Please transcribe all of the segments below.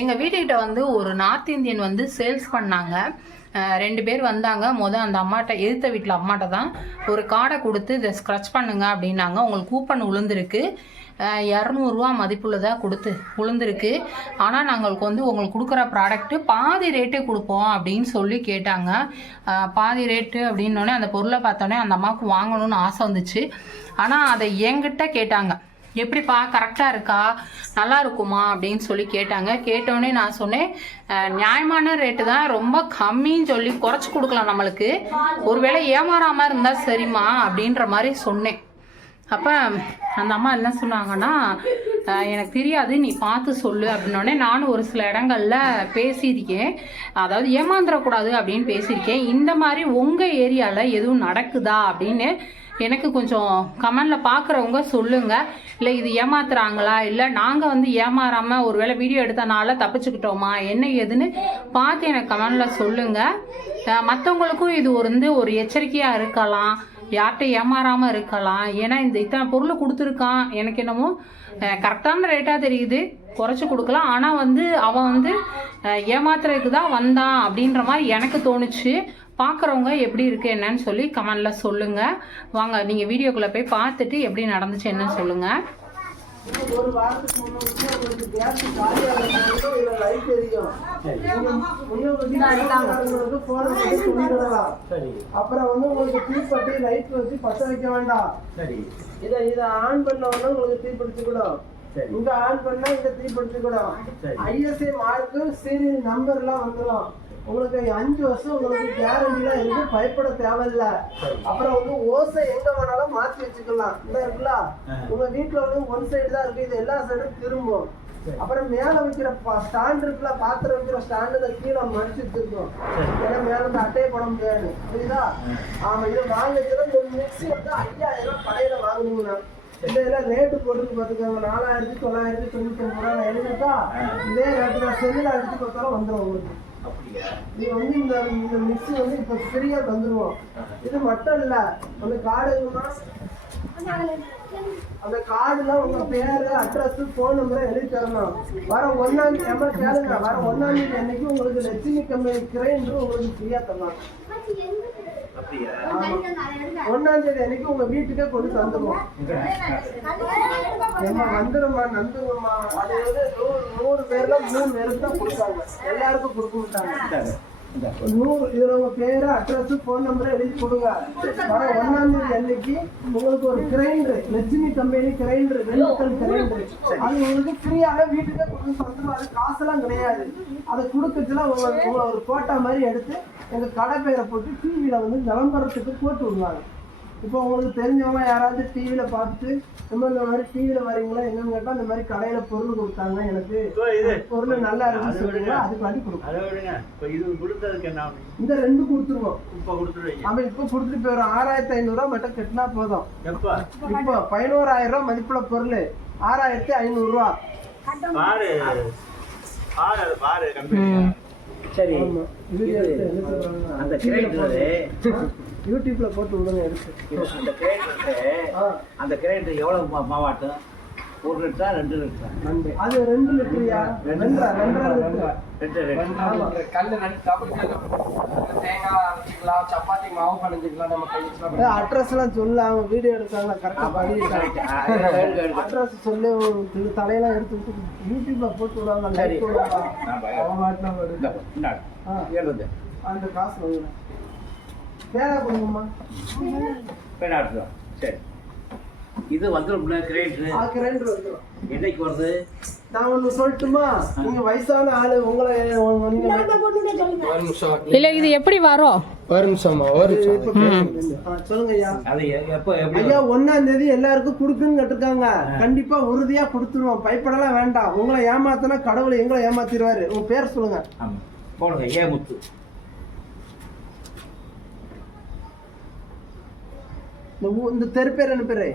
எங்கள் வீட்டுக்கிட்ட வந்து ஒரு நார்த் இந்தியன் வந்து சேல்ஸ் பண்ணாங்க. 2 பேர் வந்தாங்க. அந்த அம்மாட்ட, எதிர்த்த வீட்டில் அம்மாட்ட தான் ஒரு கார்டை கொடுத்து இதை ஸ்க்ரட்ச் பண்ணுங்க அப்படின்னாங்க. உங்களுக்கு கூப்பன் விழுந்திருக்கு, 200 மதிப்புள்ளதாக கொடுத்து விழுந்திருக்கு. ஆனால் நாங்களுக்கு வந்து உங்களுக்கு கொடுக்குற ப்ராடக்ட்டு பாதி ரேட்டே கொடுப்போம் அப்படின்னு சொல்லி கேட்டாங்க. பாதி ரேட்டு அப்படின்னோடனே அந்த பொருளை பார்த்தோன்னே அந்த அம்மாவுக்கு வாங்கணும்னு ஆசை வந்துச்சு. ஆனால் அதை என்கிட்ட கேட்டாங்க, எப்படிப்பா கரெக்டாக இருக்கா, நல்லா இருக்குமா அப்படின்னு சொல்லி கேட்டாங்க. கேட்டோடனே நான் சொன்னேன், நியாயமான ரேட்டு தான், ரொம்ப கம்மின்னு சொல்லி குறைச்சி கொடுக்கலாம் நம்மளுக்கு, ஒருவேளை ஏமாறாமல் இருந்தால் சரிம்மா அப்படின்ற மாதிரி சொன்னேன். அப்போ அந்த அம்மா என்ன சொன்னாங்கன்னா, எனக்கு தெரியாது, நீ பார்த்து சொல்லு அப்படின்னோடனே நானும் ஒரு சில இடங்களில் பேசியிருக்கேன், அதாவது ஏமாந்துடக்கூடாது அப்படின்னு பேசியிருக்கேன். இந்த மாதிரி உங்கள் ஏரியாவில் எதுவும் நடக்குதா அப்படின்னு எனக்கு கொஞ்சம் கமெண்டில் பார்க்குறவங்க சொல்லுங்கள். இல்லை இது ஏமாத்துறாங்களா, இல்லை நாங்கள் வந்து ஏமாறாமல் ஒரு வேளை வீடியோ எடுத்தனால தப்பிச்சுக்கிட்டோமா, என்ன ஏதுன்னு பார்த்து எனக்கு கமெண்டில் சொல்லுங்கள். மற்றவங்களுக்கும் இது ஒரு எச்சரிக்கையாக இருக்கலாம், யார்கிட்ட ஏமாறாமல் இருக்கலாம். ஏன்னா இந்த இத்தனை பொருளை கொடுத்துருக்கான், எனக்கு என்னமோ கரெக்டான ரேட்டாக தெரியுது, குறைச்சி கொடுக்கலாம். ஆனால் வந்து அவன் வந்து ஏமாத்துறதுக்கு தான் வந்தான் அப்படின்ற மாதிரி எனக்கு தோணுச்சு. பார்க்குறவங்க எப்படி இருக்குது என்னன்னு சொல்லி கமெண்டில் சொல்லுங்கள். வாங்க நீங்கள் வீடியோக்குள்ளே போய் பார்த்துட்டு எப்படி நடந்துச்சு என்னன்னு சொல்லுங்கள். ஒரு வாரத்துக்கு முன்னாடி உங்களுக்கு கேஸ் காலியாக லைட் எரியும். அப்புறம் வந்து உங்களுக்கு தீப்பட்டி லைட் வச்சு பற்ற வைக்க வேண்டாம். இதை ஆன் பண்ண உடனே உங்களுக்கு தீப்பிடிச்சுக்கூடும். இங்க ஆன் பண்ணா இங்க தீப்பிடிச்சுக்கூடும். ஐஎஸ்ஐ மார்க்கு சீரியல் நம்பர்லாம் வந்துடும். உங்களுக்கு 5 வருஷம் உங்களுக்கு கேரண்டிலாம் இருக்கு, பயப்பட தேவையில்ல. அப்புறம் வந்து ஓசை எங்க வேணாலும் மாற்றி வச்சுக்கலாம். இந்த இருக்குல்ல, உங்க வீட்டுல வந்து ஒன் சைடு தான் இருக்கு, இது எல்லா சைடும் திரும்பும். அப்புறம் மேல வைக்கிற ஸ்டாண்ட் இருக்குல்ல, பாத்திரம் வைக்கிற ஸ்டாண்டு கீழே மடிச்சு வச்சிருக்கோம். ஏன்னா மேல இருந்து அட்டையை போட முடியாது, புரியுதா? ஆமா, இது வாங்கிச்சுன்னா இந்த மிக்சி வந்து 5000 கடையில வாங்குனீங்கன்னா இந்த இதெல்லாம் ரேட்டு போட்டு பார்த்துக்கோங்க. 4999 எழுதிட்டா இதே ரேட்டு தான். செல்லில் அடிச்சு பார்த்தாலும் வந்துடும் உங்களுக்கு. இது வந்து இந்த மிக்ஸி வந்து இப்போ ஃப்ரீயா தந்துடுவோம். இது மட்டும் இல்ல, அந்த கார்டு அந்த கார்டுல உங்க பேரு, அட்ரஸ், போன் நம்பரை எழுதி தரணும். வர 1ஆம் தேதி வர 1ஆம் தேதி அன்னைக்கு உங்களுக்கு லட்சுமி கம்பெனி கிரைண்டர் உங்களுக்கு ஃப்ரீயா தரலாம். 1ஆம் தேதி அன்னைக்கு உங்க வீட்டுக்கே கொண்டு தந்துடுவோம். வந்துடும்மா, நந்துங்கம்மா. அது வந்து 100 பேர்ல 3 பேருக்கு தான் கொடுத்தாங்க, எல்லாருக்கும் கொடுக்க மாட்டாங்க. 100 இதுல உங்க பேரு, அட்ரஸ், போன் நம்பரை எழுதி கொடுங்க. வர 1ஆம் தேதி அன்னைக்கு உங்களுக்கு ஒரு கிரைண்டர், லட்சுமி கம்பெனி கிரைண்டர், வெள்ளிக்கல் கிரைண்டர், அது உங்களுக்கு ஃப்ரீயாக வீட்டுக்கே கொடுத்து வந்துடும். அது காசெல்லாம் கிடையாது. அதை கொடுக்கறதுல உங்களை ஒரு போட்டோ மாதிரி எடுத்து எங்க கடை பேரை போட்டு டிவியில வந்து விளம்பரத்துக்கு போட்டு விடுவாங்க. இப்போ உங்களுக்கு தெரிஞ்சவங்க யாராவது டிவியில பார்த்துட்டு இந்த மாதிரி டிவியில வரீங்களா என்னன்னு கேட்டா, இந்த மாதிரி கடையில பொருள் கொடுத்தாங்க, எனக்கு பொருள் நல்லா இருக்குன்னு சொல்றீங்களா, அதுக்கு வாட்டி கொடுக்கும். இந்த 2 கொடுத்துருவோம். நம்ம இப்ப கொடுத்துட்டு போயிடும். 6500 மட்டும் கட்டினா போதும். இப்போ 11000 மதிப்புள்ள பொருள் 6500. சரி, அந்த யூடியூப்ல போட்டு விடுங்க எடுத்து. அந்த கிரைண்டர் எவ்வளவு மாவாட்டும்? 1 லிட்டரா 2 லிட்டரா? அது 2 லிட்டரியா? 2.5 லிட்டர். சப்பாத்தி மாவு பண்ணிக்கலாம். நம்ம அட்ரஸ் எல்லாம் சொல்ல, அவங்க வீடியோ எடுத்தாங்க, கரெக்டா பண்ணிருக்காங்க. அட்ரஸ் சொல்லி தலையெல்லாம் எடுத்து யூடியூப்ல போட்டு விடுவாங்க. அந்த காசு வாங்க. பேரா கொடுங்கம்மா. சரி, இது வந்துடும். கிரைண்டர் வந்துடும். என்னைக்கு வருது? நான் ஒண்ணு சொல்லட்டுமா? நீங்க வயசான ஆளு, உங்களை இல்லை இது எப்படி வரும்? ஒரு நிமிஷமா சொல்லுங்க ஐயா. ஐயா 1ஆம் தேதி எல்லாருக்கும் கொடுக்குன்னு கேட்டிருக்காங்க. கண்டிப்பா உறுதியா கொடுத்துருவோம், பயப்படலாம் வேண்டாம். உங்களை ஏமாத்தினா கடவுளை எங்களை ஏமாத்திடுவாரு. உங்க பேர் சொல்லுங்க. போடுங்க, ஏமுத்து. இந்த தெரு பேர் என்ன பேரு?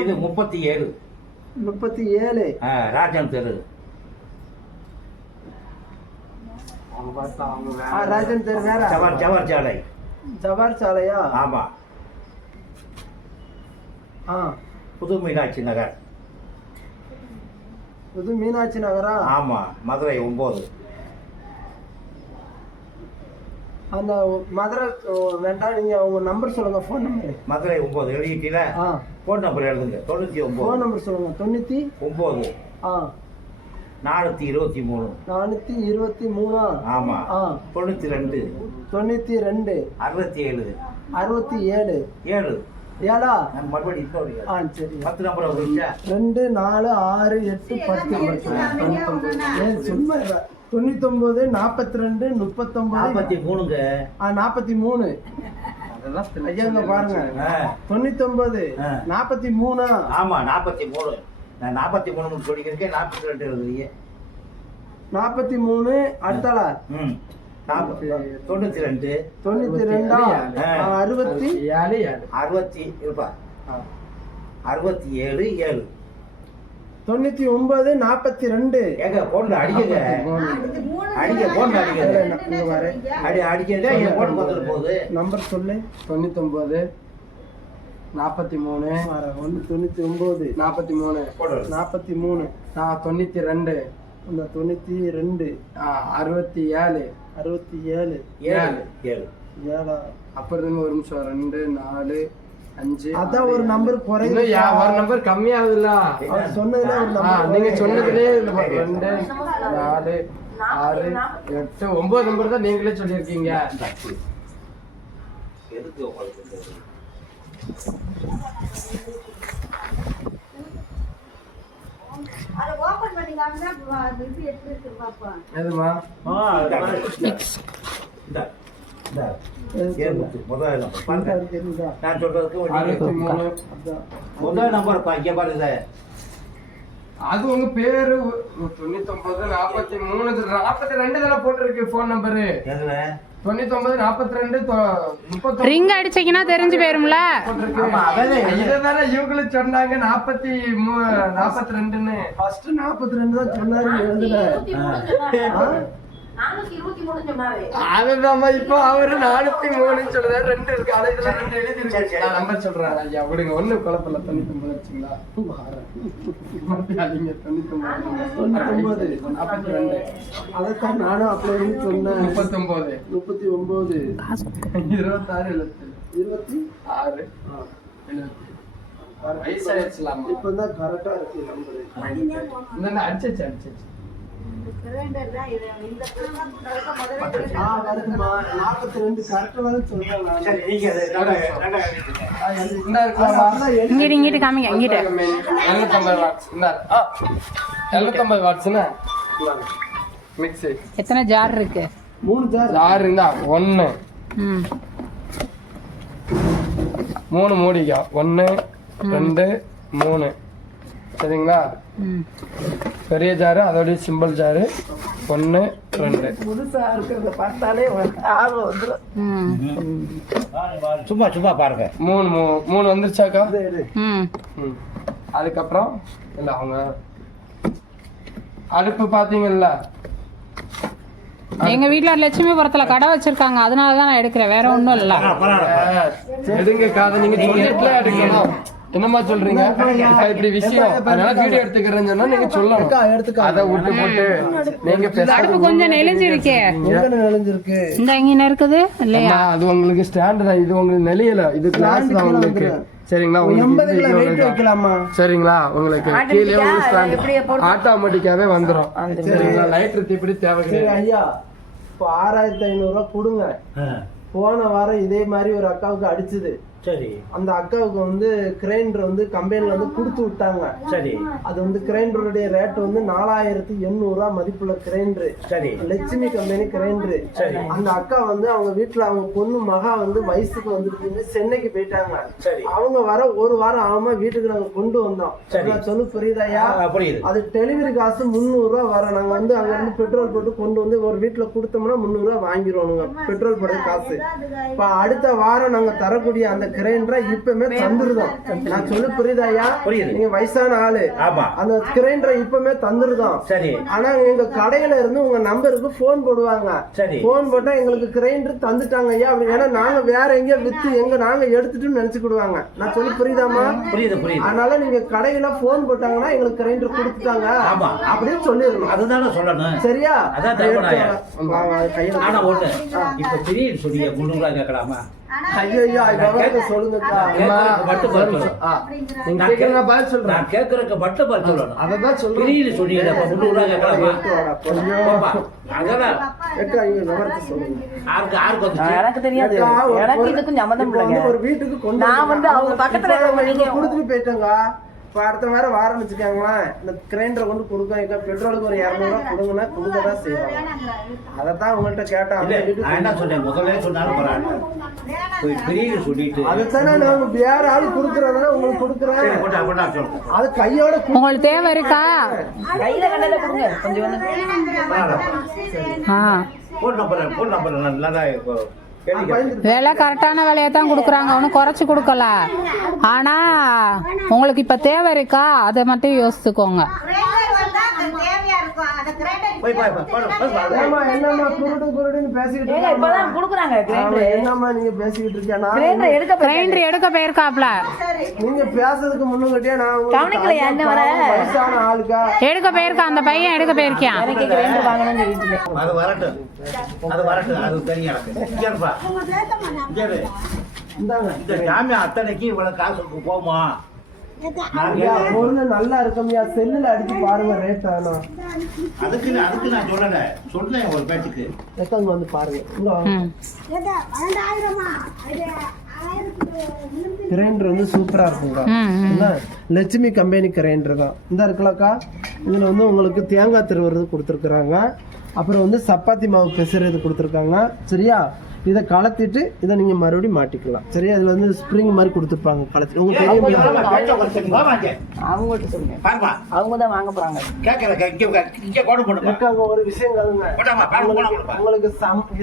இது 37. 37 ராஜன் தெரு. ராஜன் தெரு வேற. ஜவர் சாலை. ஜவர் சாலையா? ஆமா. புது மீனாட்சி நகர். இது மீனாட்சி நகரா? ஆமா, மதுரை 9. அந்த மதுரை வேண்டாம், நீங்க உங்க நம்பர் சொல்லுங்க, ஃபோன் நம்பர். மதுரை 9 எழுதிட்டீங்களா? ஃபோன் நம்பர் எழுதுங்க. 99. ஃபோன் நம்பர் சொல்லுங்க. 99 423. 423. ஆமா. 92 67 67 7 ஏழா? நான் மறுபடியும் சரி. 10 நம்பர் வந்துருச்சா? 2 4 6 8 10 சும்மா 99 42 39 43ங்க. 43. ஐயா பாருங்க, 99 43. ஆமா, 43. நான் 43 சொல்லிக்கிறேன். 42 எழுதுறீங்க. 43 அடுத்தால 92 92 60 இருப்பா. 67 7 99 42. ஏங்க போன்ல அடிக்கங்க. அடிக்க போன்ல அடிக்கங்க. அடிக்கங்க. என் போன் பத்தல போகுது. நம்பர் சொல்லு. 99 43 99 43 43 92 அந்த 92 67 67 7 ஏழா? அப்புறம் ஒரு நிமிஷம் 2 4 5 அதான் ஒரு நம்பர் குறையுது. ஒரு நம்பர் கம்மியாகுதுல்ல. அவர் சொன்னதுல ஒரு நம்பர் நீங்க சொன்னதுலே 2 4 6 8 9 நம்பர் தான் நீங்களே சொல்லியிருக்கீங்க. எதுக்கு உங்களுக்கு அத ஓபன் பண்ணி காமிச்சா இது எப்படி இருக்கு பாப்பா. எதுமா? முதல் நம்பர் தெரியுதா? நான் சொல்றதுக்கு 63. முதல் நம்பர் இங்க பாருங்க. அது உங்க பேரு 99 43 42 தானே போட்டிருக்கு போன் நம்பரு. எதுல 99 42 30. ரிங் அடிச்சீங்கன்னா தெரிஞ்சு போயிரும்ல. இதுதானே இவங்களும் சொன்னாங்க 42ன்னு. ஃபர்ஸ்ட் 42 தான் சொன்னாரு, எழுதல. 423 சொன்னாரு. அதுதான் இப்போ அவரு 403 சொல்றாரு. 2 இருக்கு. அதுல 2 எழுதி இருக்கு. நான் நம்பர் சொல்றேன். ஐயா விடுங்க, ஒண்ணு குழப்பல. 99 வச்சுங்களா? அதிங்க 99 42. அதைத்தான் நானும் அப்ளை பண்ணி சொன்னேன். 39 39 26 26 வயசாயிடுச்சுலாமா? இப்பதான் கரெக்டா இருக்கு நம்பரு. இந்த அடிச்சு கிரைண்டர் தான் இது. இந்த புத்தகம் முதல்ல வருதுமா. 42 கரெக்டா தான் சொல்றேன் நான். சரி, நீங்க இந்த இருக்கலாமா? இங்கிட்டு காமிங்க, இங்கிட்டு. 750 வாட்ஸ். இந்த 750 வாட்ஸ்னா மிக்ஸி. எத்தனை ஜார் இருக்கு? 3 ஜார். ஜார் இருந்தா 1 3 மூடிக்கா. 1 2 3. சரிங்களா? பெரிய ஜாரு, அதோடைய சிம்பிள் ஜாரு 1 2. புதுசா இருக்கிறத பார்த்தாலே ஆர்வம் வந்துடும். சும்மா சும்மா பாருங்க. 3 வந்துருச்சாக்கா? ம். அதுக்கப்புறம் இல்ல அவங்க அடுப்பு பாத்தீங்கல்ல, எங்க வீட்ல லட்சுமிபுரத்துல கடை வச்சிருக்காங்க, அதனாலதான் நான் எடுக்கிறேன், வேற ஒண்ணும் இல்ல. எடுங்க காதை. நீங்க சொல்லிட்டுல எடுக்கணும். என்னமா சொல்றீங்க? இப்படி விஷயம், அதனால வீடியோ எடுத்துக்கிறேன்னு சொன்னா நீங்க சொல்லணும். அதை விட்டு போட்டு நீங்க அடுப்பு கொஞ்சம் நெளிஞ்சிருக்கே. நெளிஞ்சிருக்கு. இந்த இங்க இருக்குது இல்லையா? அது உங்களுக்கு ஸ்டாண்ட் தான். இது உங்களுக்கு நெளியல. இது கிளாஸ் தான் உங்களுக்கு. சரிங்களா? 80 கிலோ வெயிட் வைக்கலாமா? சரிங்களா? உங்களுக்கு கீழே உங்களுக்கு ஸ்டாண்ட் ஆட்டோமேட்டிக்காவே வந்துரும். சரிங்களா? லைட் இப்படி தேவை சரி ஐயா, இப்போ 6500 ரூபாய் கொடுங்க. போன வாரம் இதே மாதிரி ஒரு அக்காவுக்கு அடிச்சுது. சரி. அந்த அக்காவுக்கு வந்து கிரைண்டர் வந்து கம்பெனில வந்து கொடுத்து விட்டாங்க. சரி. அது வந்து கிரைண்டருடைய ரேட் வந்து 4800 ரூபாய் மதிப்புள்ள கிரைண்டர். சரி. Lakshmi company grinder. சரி. அந்த அக்கா வந்து அவங்க வீட்டுல அவங்க பொண்ணு மகா வந்து வயசுக்கு வந்துட்டு சென்னைக்கு போயிட்டாங்க. சரி. அவங்க வர ஒரு வாரம் ஆகாம வீட்டுக்கு நாங்க கொண்டு வந்தோம். சொல்லு புரியுதாயா? புரியுது. அது டெலிவரி காசு 300 ரூபாய் வர. நாங்க வந்து அங்க இருந்து பெட்ரோல் போட்டு கொண்டு வந்து ஒரு வீட்டுல கொடுத்தோம்னா 300 ரூபாய் வாங்கிடுவோம் பெட்ரோல் போடுற காசு. இப்ப அடுத்த வாரம் நாங்க தரக்கூடிய அந்த கிரைண்டரை இப்பவுமே தந்துருதோம். நான் சொல்லி புரியுதா ஐயா? புரியுது. நீங்க வயசான ஆளு. ஆமா. அந்த கிரைண்டரை இப்பவுமே தந்துருதோம். சரி. ஆனா எங்க கடையில இருந்து உங்க நம்பருக்கு போன் போடுவாங்க. சரி. போன் போட்டா எங்களுக்கு கிரைண்டர் தந்துட்டாங்க ஐயா அப்படி. ஏன்னா நாங்க வேற எங்கேயோ வித்து நாங்க எடுத்துட்டு நினைச்சுக்கிடுவாங்க. நான் சொல்லி புரியுதாமா? புரியுது புரியுது. அதனால நீங்க கடையில போன் போட்டாங்கன்னா எங்களுக்கு கிரைண்டர் கொடுத்துட்டாங்க அப்படின்னு சொல்லிடணும். அதுதானே சொல்லணும். சரியா? அதான் கையில ஆனா ஒண்ணு இப்ப திடீர்னு சொல்லிய 300 ரூபாய் கேட்கலாமா? ஐயோ சொல்லுங்கக்கா. நீங்க கேக்குறத பதில் சொல்றேன். நான் கேட்கறதுக்கு மட்டும் பதில் சொல்லணும். அததான் சொல்றேன். திடீர்னு சொல்லிய 300 ரூபாய் கேட்கலாமா? அதெல்லாம் யாருக்கு வந்துச்சு? எனக்கு தெரியாது. எனக்கு இதுக்கும் சம்மந்தம் இல்லைங்க. ஒரு வீட்டுக்கு கொண்டு நான் வந்து அவங்க பக்கத்துல கொடுத்துட்டு போயிட்டேங்க. இப்ப அடுத்த வாரம் வாரம் வச்சுக்காங்களேன், இந்த கிரைண்டரை கொண்டு கொடுக்க பெட்ரோலுக்கு ஒரு 200 ரூபாய் கொடுங்கன்னா கொடுக்கதான் செய்வாங்க. அதத்தான் உங்கள்கிட்ட கேட்டேன். நான் என்ன சொன்னேன்? முதல்ல சொன்னாலும் பரவாயில்ல. போய் பெரிய சொல்லிட்டு அதைத்தானே நாங்க வேற ஆள் கொடுக்குறதுனா உங்களுக்கு கொடுக்குறேன். அது கையோட உங்களுக்கு தேவை இருக்கா? கையில கண்டதை கொடுங்க கொஞ்சம் வந்து. போன் நம்பர் நல்லா விலை கரெக்டான விலையை தான் கொடுக்குறாங்க, ஒன்றும் குறைச்சி கொடுக்கல. ஆனால் உங்களுக்கு இப்போ தேவை இருக்கா அதை மட்டும் யோசிச்சுக்கோங்க. என்னம்மா குருடுன்னு பேசிக்கிட்டு என்னம்மா நீங்க பேசிக்கிட்டு இருக்கேன்னா கிரைண்டர் எடுக்க போயிருக்காப்ல. நீங்க பேசுறதுக்கு முன்னுக்கிட்டே நான் வயசான ஆளுக்கா எடுக்க போயிருக்கா அந்த பையன், எடுக்க போயிருக்கான். அது வரட்டும், அது வரட்டும், அது தெரியும் எனக்கு. இந்த ஜாமியா அத்தனைக்கு இவ்வளவு காசு போமா? பொருள் நல்லா இருக்கும்யா, செல்லுல அடிச்சு பாருங்க ரேட். ஆனா அதுக்கு நான் சொல்லல, சொல்றேன் ஒரு பேச்சுக்கு. எத்தங்க வந்து பாருங்க. கிரைண்டர் வந்து சூப்பரா இருக்குங்க. லட்சுமி கம்பெனி கிரைண்டர் தான். இந்த இருக்கலக்கா, இதுல வந்து உங்களுக்கு தேங்காய் திருவுறது கொடுத்துருக்குறாங்க. அப்புறம் வந்து சப்பாத்தி மாவு பெசுறது கொடுத்துருக்காங்க. சரியா? இதை கலத்திட்டு இதை நீங்க மறுபடியும் மாட்டிக்கலாம். சரியா? இதுல வந்து ஸ்ப்ரிங் மாதிரி கொடுத்துருப்பாங்க கலத்தி. உங்களுக்கு தெரியும், அவங்கள்ட்ட சொல்லுங்க, அவங்க தான் வாங்க போறாங்க. ஒரு விஷயம் உங்களுக்கு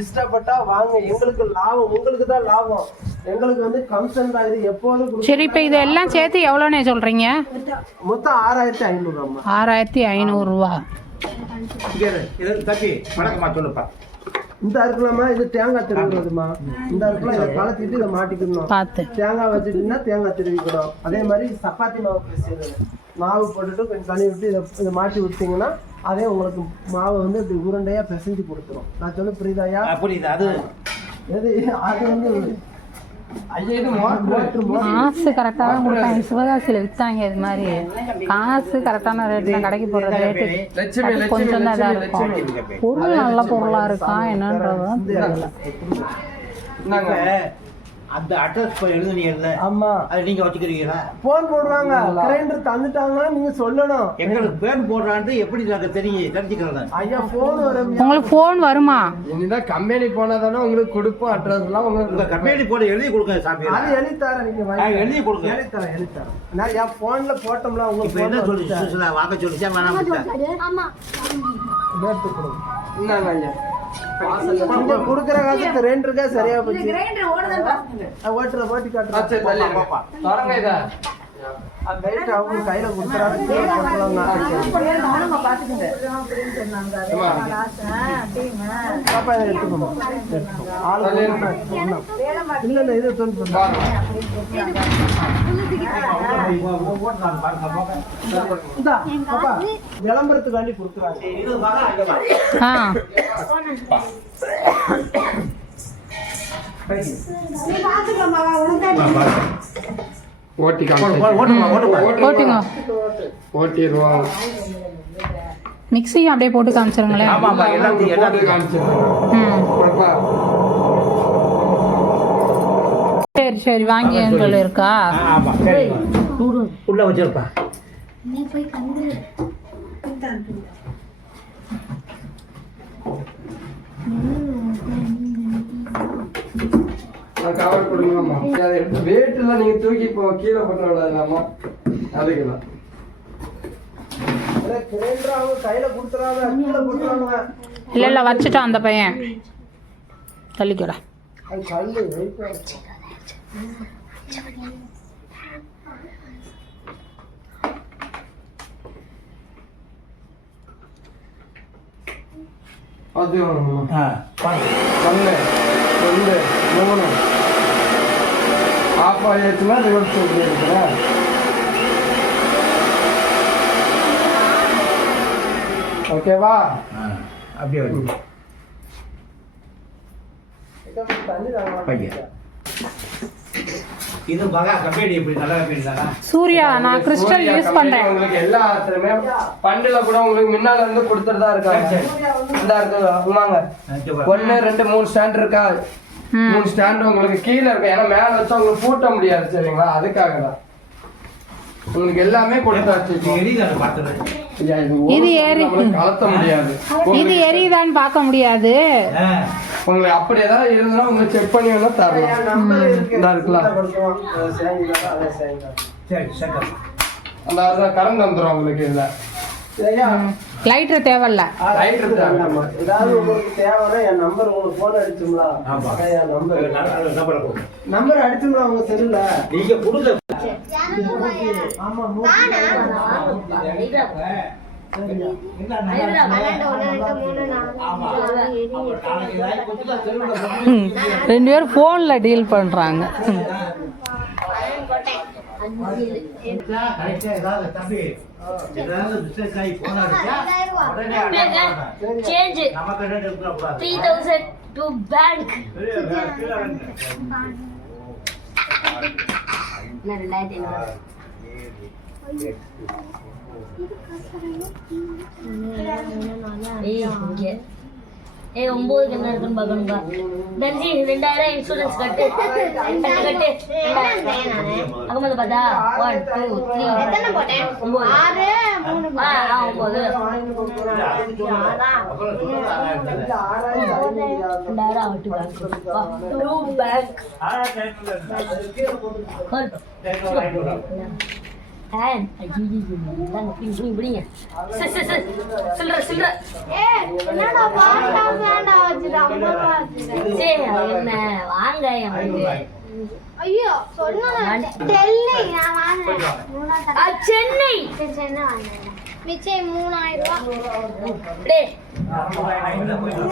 இஷ்டப்பட்டா வாங்க, எங்களுக்கு லாபம், உங்களுக்கு தான் லாபம், எங்களுக்கு வந்து கமிஷன் தான். இது எப்போதும் சரி, இப்போ இதெல்லாம் சேர்த்து எவ்வளோனே சொல்றீங்க? மொத்தம் 6500 ரூபா. 6500 ரூபா. சொல்லுப்பா. இந்த இருக்கலாமா? இது தேங்காய் திருவுறதுமா. இந்த இருக்கலாம், இதை கலத்திட்டு இதை மாட்டிக்கணும். தேங்காய் வச்சுட்டீங்கன்னா தேங்காய் திருவிக்கணும். அதே மாதிரி சப்பாத்தி மாவு பேசுறது, மாவு போட்டுட்டு கொஞ்சம் தண்ணி விட்டு இதை மாட்டி விட்டீங்கன்னா அதே உங்களுக்கு மாவு வந்து இப்படி உருண்டையா பிசைஞ்சு கொடுத்துரும். நான் சொல்ல புரியுதாயா? புரியுது. அது அது வந்து காசு கரெக்டாக தான் கொடுத்தாங்க. சிவகாசியில் விற்றாங்க இது மாதிரி. காசு கரெக்டான ரேட்ல கடைக்கு போடுற ரேட்டு கொஞ்சம் தான் இதாக இருக்கும். பொருள் நல்ல பொருளாக இருக்கா என்னன்றதுதான் தெரியல. அந்த அட்ரஸ் எழுதுனீங்கல்ல, ஆமா, அது நீங்க வச்சுக்கிறீங்களா? போன் போடுவாங்க. கிரைண்டர் தந்துட்டாங்கன்னா நீங்க சொல்லணும். எங்களுக்கு பேன் போடுறான்னு எப்படி நாங்க தெரிஞ்சுக்கிறோம்? ஐயா போன் வரும். உங்களுக்கு போன் வருமா? இனிதான் கம்பெனி போனா தானே உங்களுக்கு கொடுப்போம். அட்ரஸ் எல்லாம் உங்களுக்கு கம்பெனி போட எழுதி கொடுங்க சாமி. அது எழுதி தரேன், நீங்க எழுதி கொடுங்க. எழுதி தரேன். நான் என் போன்ல போட்டோம்ல உங்களுக்கு என்ன சொல்லி வாங்க சொல்லிச்சா வேணாம்? ஆமா, எடுத்து கொடுங்க. இந்தாங்க ஐயா. குடுக்குற காசு கிரைண்டருக்கா சரியா போச்சு. கிரைண்டர் ஓடுதான் பாருங்க. ஓட்டுற ஓட்டி காட்டுறேன். சரி தள்ளிடுங்க. தரங்க இத. அந்த ரைட் அவங்க கையில கொடுத்துறாங்க. நம்ம பாத்துக்கங்க அப்படின்னு சொன்னாங்க. பாப்பா இதை எடுத்துக்கோமா. ஆளு இல்ல இல்ல இதை தொண்டு பண்ணுங்க. பாப்பா விளம்பரத்துக்காண்டி கொடுக்குறாங்க. ஓட்டிடுவோம். மிக்ஸியும் அப்படியே போட்டு காமிச்சிருங்களேன். சரி சரி, வாங்கி இருக்கா? உள்ள வச்சிருப்பா. கவர் கொடுங்கம்மா. வெயிட்ல நீங்க தூக்கி இப்போ கீழே போட்டு விடாதீங்கம்மா. அதுக்குதான் கையில கொடுத்துறாங்க, கீழே போட்டுறாங்க. இல்ல இல்ல வச்சுட்டான் அந்த பையன். தள்ளிக்கடா. அது கல்லு வெயிட்டா இருக்கு. அது பாருங்க 1 2 3 ஆஃப் ஆயிடுச்சுன்னா ரிவர்ஸ் எடுக்கிறேன். ஓகேவா? அப்படியே வருது தண்ணி தாங்க பையன். இது மகா கம்பெனி இப்படி நல்ல கம்பெனி தானா? சூர்யா நான் கிறிஸ்டல் யூஸ் பண்றேன். உங்களுக்கு எல்லா ஆத்திரமே பண்டுல கூட உங்களுக்கு முன்னால இருந்து கொடுத்துட்டு தான் இருக்காங்க. இந்த இருக்கு வாங்க 1 2 3 ஸ்டாண்ட் இருக்கா? 3 ஸ்டாண்ட் உங்களுக்கு கீழே இருக்கு. ஏன்னா மேல வச்சா உங்களுக்கு பூட்ட முடியாது சரிங்களா? அதுக்காக தான் உங்களுக்கு எல்லாமே கொடுத்தாச்சு. எரியுது பார்த்தது. இது ஏறி கலத்த முடியாது. இது எரியுதான்னு பார்க்க முடியாது. உங்களுக்கு அப்படி ஏதாவது இருந்ததுன்னா உங்களுக்கு செக் பண்ணி வேணா தரலாம். நம்பர் இருக்கு இதா இருக்கலாம். கொடுத்துவோம். சேஞ்ச் அதை சேஞ்ச் சரி சரி அந்த அதுதான் கரண்ட் வந்துடும் உங்களுக்கு இதுல. ஐயா லைட்டர் தேவையில்ல. லைட் இருக்கு. ஏதாவது உங்களுக்கு தேவைன்னா என் நம்பர் உங்களுக்கு போன் அடிச்சுங்களா? ஆமா. என் நம்பர் நம்பரை கொடுங்க. நம்பர் அடிச்சுங்களா உங்க செல்லுல? நீங்க கொடுங்க. ஆமா ரெண்டு பேரும் போன்ல டீல் பண்றாங்க. கரெக்டா ஏதாவது தம்பி ஏதாவது மிஸ்டேக் ஆகி போன் அடிச்சா உடனே சேஞ்ச் நமக்கு ரெண்டு இருக்க கூடாது. 3000 to bank. என்ன 2500? இங்க 9 என்ன இருக்குன்னு பாக்கணும்பா. தஞ்சி 2000 இன்சூரன்ஸ் கட்டு. கட்டு. அகமது பாத்தா 1 2 3 எத்தனை போட்டேன்? 9 6 3 9 அப்புறம் சொல்லுங்க. 2000 ஆட்டு பேங்க். ஐயோ சொன்னேன் சென்னை நான் வாங்கினேன் சென்னை சென்னை வாங்கினேன் மிச்சம் 3000 ரூபாய் டேய் போயிட்டு